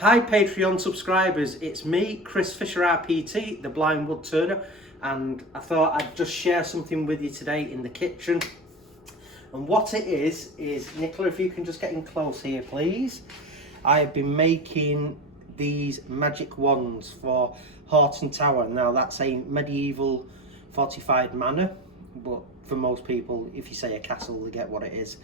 Hi Patreon subscribers, it's me, Chris Fisher RPT, the Blind Wood Turner, and I thought I'd just share something with you today in the kitchen. And what it is Nicola, if you can just get in close here please. I've been making these magic wands for Hoghton Tower. Now that's a medieval fortified manor, but for most people, if you say a castle, they get what it is.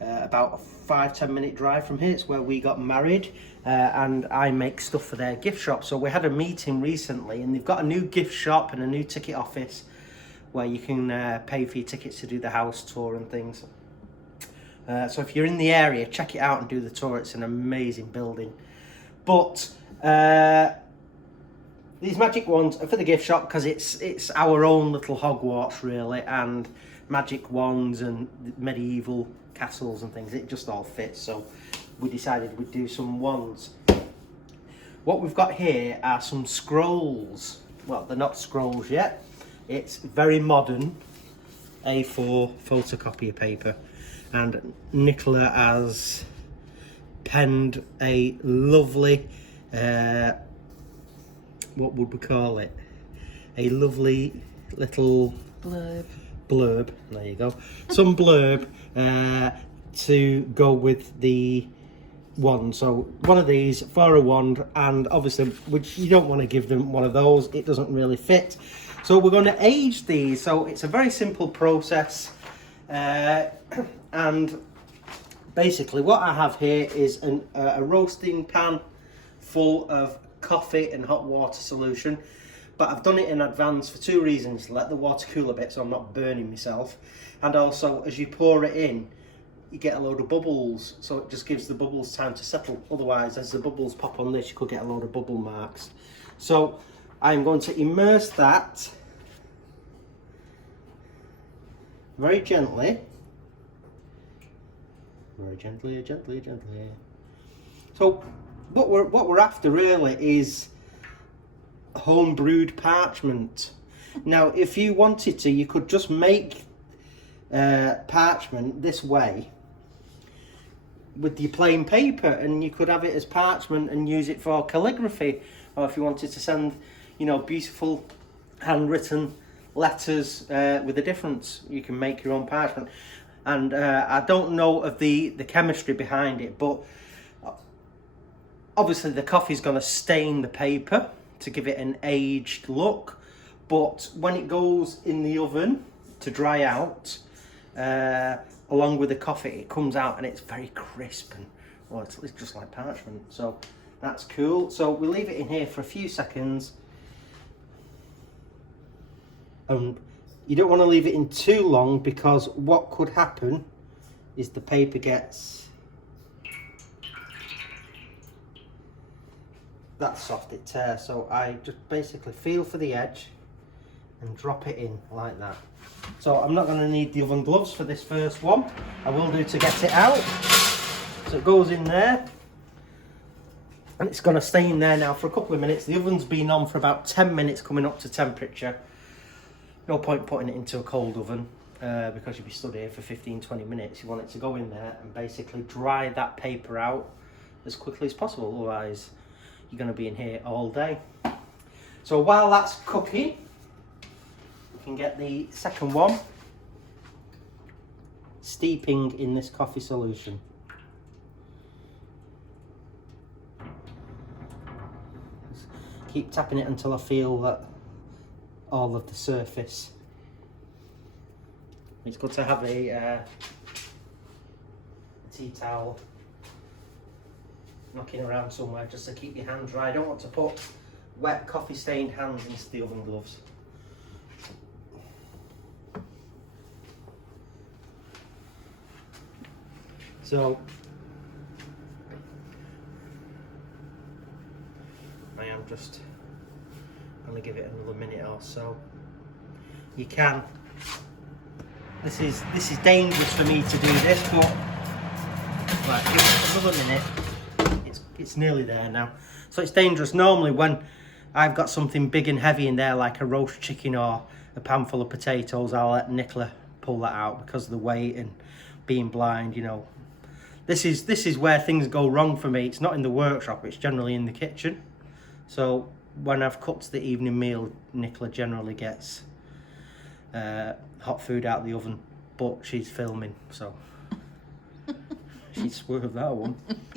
About a 5-10 minute drive from here. It's where we got married, and I make stuff for their gift shop. So we had a meeting recently, and they've got a new gift shop and a new ticket office where you can pay for your tickets to do the house tour and things. So if you're in the area, check it out and do the tour. It's an amazing building. But these magic wands are for the gift shop because it's our own little Hogwarts really, and magic wands and medieval castles and things, it just all fits. So we decided we'd do some wands. What we've got here are some scrolls. Well, they're not scrolls yet. It's very modern A4 photocopier paper, and Nicola has penned a lovely what would we call it, a lovely little blurb, there you go, some blurb to go with the wand. So one of these for a wand, and obviously which you don't want to give them one of those, it doesn't really fit. So we're going to age these. So it's a very simple process, and basically what I have here is a roasting pan full of coffee and hot water solution. But I've done it in advance for two reasons: let the water cool a bit so I'm not burning myself, and also as you pour it in you get a load of bubbles, so it just gives the bubbles time to settle. Otherwise, as the bubbles pop on this, you could get a load of bubble marks. So I'm going to immerse that very gently. Very gently. So what we're after really is home brewed parchment. Now if you wanted to, you could just make parchment this way with your plain paper, and you could have it as parchment and use it for calligraphy, or if you wanted to send, you know, beautiful handwritten letters with a difference, you can make your own parchment. And I don't know of the chemistry behind it, but obviously the coffee's going to stain the paper to give it an aged look, but when it goes in the oven to dry out, along with the coffee, it comes out and it's very crisp, and well, it's just like parchment. So that's cool. So we leave it in here for a few seconds, and you don't want to leave it in too long, because what could happen is the paper gets that soft, it tears. So I just basically feel for the edge and drop it in like that. So I'm not going to need the oven gloves for this first one. I will do to get it out. So it goes in there, and it's going to stay in there now for a couple of minutes. The oven's been on for about 10 minutes, coming up to temperature. No point putting it into a cold oven because you'll be stood here for 15-20 minutes. You want it to go in there and basically dry that paper out as quickly as possible, otherwise you're going to be in here all day. So while that's cooking, we can get the second one steeping in this coffee solution. Just keep tapping it until I feel that all of the surface. It's good to have a tea towel knocking around somewhere just to keep your hand dry. I don't want to put wet coffee stained hands into the oven gloves. So I am just going to give it another minute or so. You can, this is dangerous for me to do this, but right, give it another minute. It's nearly there now. So it's dangerous. Normally when I've got something big and heavy in there, like a roast chicken or a pan full of potatoes, I'll let Nicola pull that out because of the weight and being blind, you know. This is where things go wrong for me. It's not in the workshop, it's generally in the kitchen. So when I've cooked the evening meal, Nicola generally gets hot food out of the oven, but she's filming, so she'd swerve that one.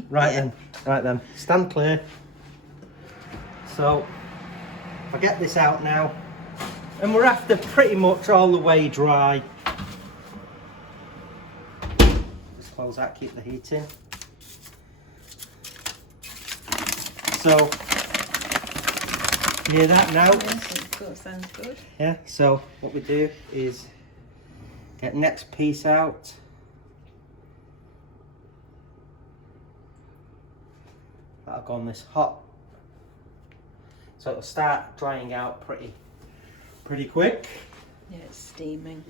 Right then, stand clear. So if I get this out now, and we're after pretty much all the way dry. Just close that, keep the heat in. So, you hear that now? Yes, of course, sounds good. Yeah, so what we do is get next piece out. That'll go on this hot. So it'll start drying out pretty quick. Yeah, it's steaming.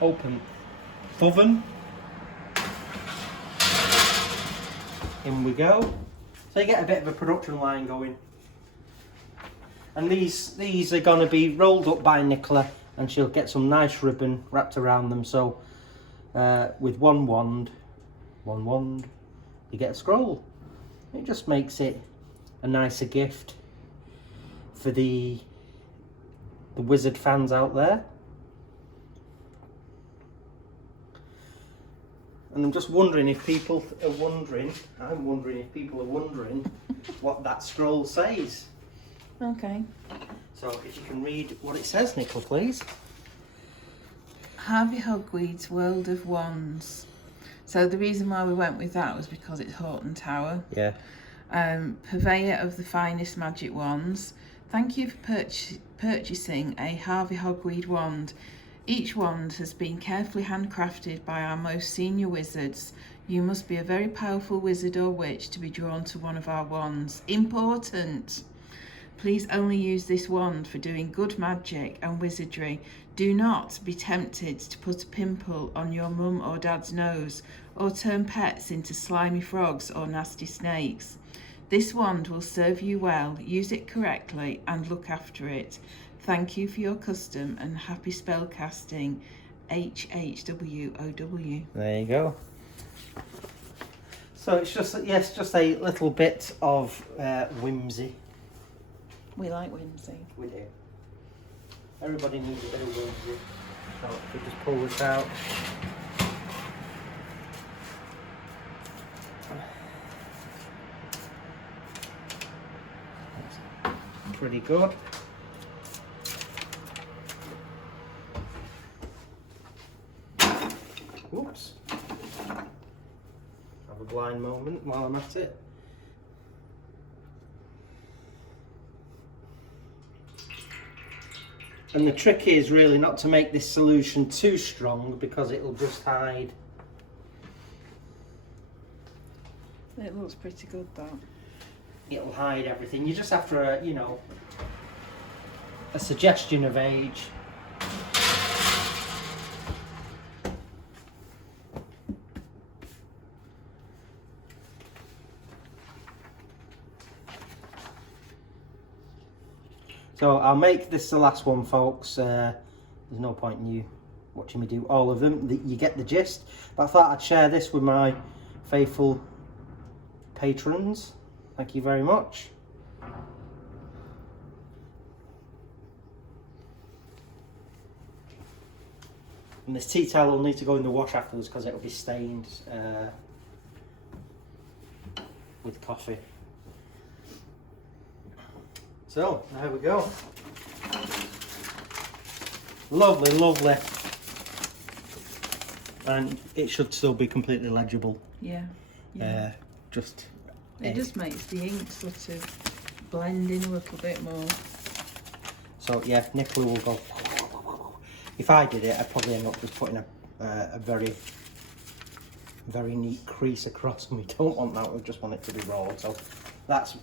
Open oven. In we go. So you get a bit of a production line going. And these are going to be rolled up by Nicola, and she'll get some nice ribbon wrapped around them. So with one wand, you get a scroll. It just makes it a nicer gift for the Wizard fans out there. And I'm just wondering if people are wondering, what that scroll says. Okay. So if you can read what it says, Nicola, please. Harvey Hogweed's World of Wands. So the reason why we went with that was because it's Horton Tower. Yeah. Purveyor of the finest magic wands. Thank you for purchasing a Harvey Hogweed wand. Each wand has been carefully handcrafted by our most senior wizards. You must be a very powerful wizard or witch to be drawn to one of our wands. Important! Please only use this wand for doing good magic and wizardry. Do not be tempted to put a pimple on your mum or dad's nose, or turn pets into slimy frogs or nasty snakes. This wand will serve you well. Use it correctly and look after it. Thank you for your custom and happy spell casting. HHWOW. There you go. So it's just a little bit of whimsy. We like whimsy. We do. Everybody needs a bit of whimsy. So if we just pull this out. That's pretty good. Whoops. Have a blind moment while I'm at it. And the trick is really not to make this solution too strong, because it'll just hide. It looks pretty good though. It'll hide everything. You're just after a, a suggestion of age. So I'll make this the last one, folks. There's no point in you watching me do all of them. You get the gist. But I thought I'd share this with my faithful patrons. Thank you very much. And this tea towel will need to go in the wash afterwards, because it'll be stained with coffee. So, there we go. Lovely, lovely. And it should still be completely legible. Yeah. It just makes the ink sort of blend in a little bit more. So yeah, Nicola will go. If I did it, I'd probably end up just putting a very, very neat crease across, and we don't want that. We just want it to be rolled. So that's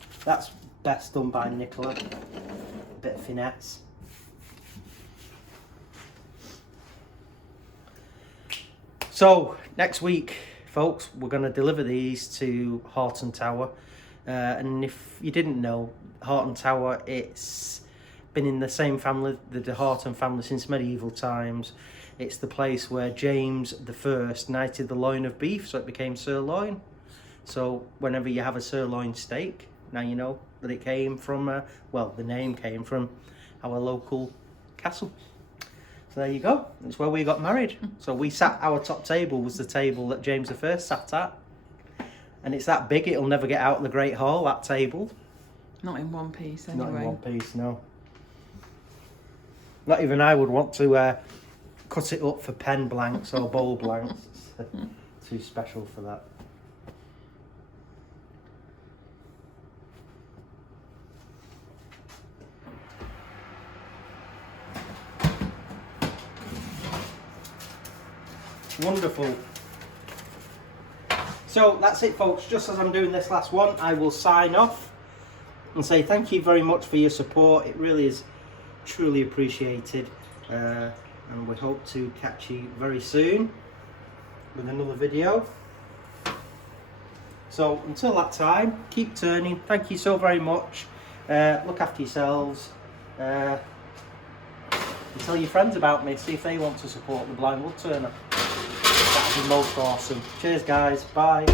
best done by Nicola. A bit of finesse. So next week, folks, we're going to deliver these to Horton Tower. And if you didn't know, Horton Tower, it's been in the same family, the De Horton family, since medieval times. It's the place where James I knighted the loin of beef, so it became sirloin. So whenever you have a sirloin steak, now you know that it came from, well, the name came from our local castle. So there you go, that's where we got married. So we sat, our top table was the table that James I sat at. And it's that big, it'll never get out of the Great Hall, that table. Not in one piece, anyway. Not in one piece, no. Not even I would want to cut it up for pen blanks or bowl blanks. It's too special for that. Wonderful. So that's it, folks. Just as I'm doing this last one, I will sign off and say thank you very much for your support. It really is truly appreciated, and we hope to catch you very soon with another video. So until that time, keep turning. Thank you so very much. Look after yourselves. And tell your friends about me. See if they want to support the Blind Wood Turner. That would be most awesome. Cheers, guys. Bye.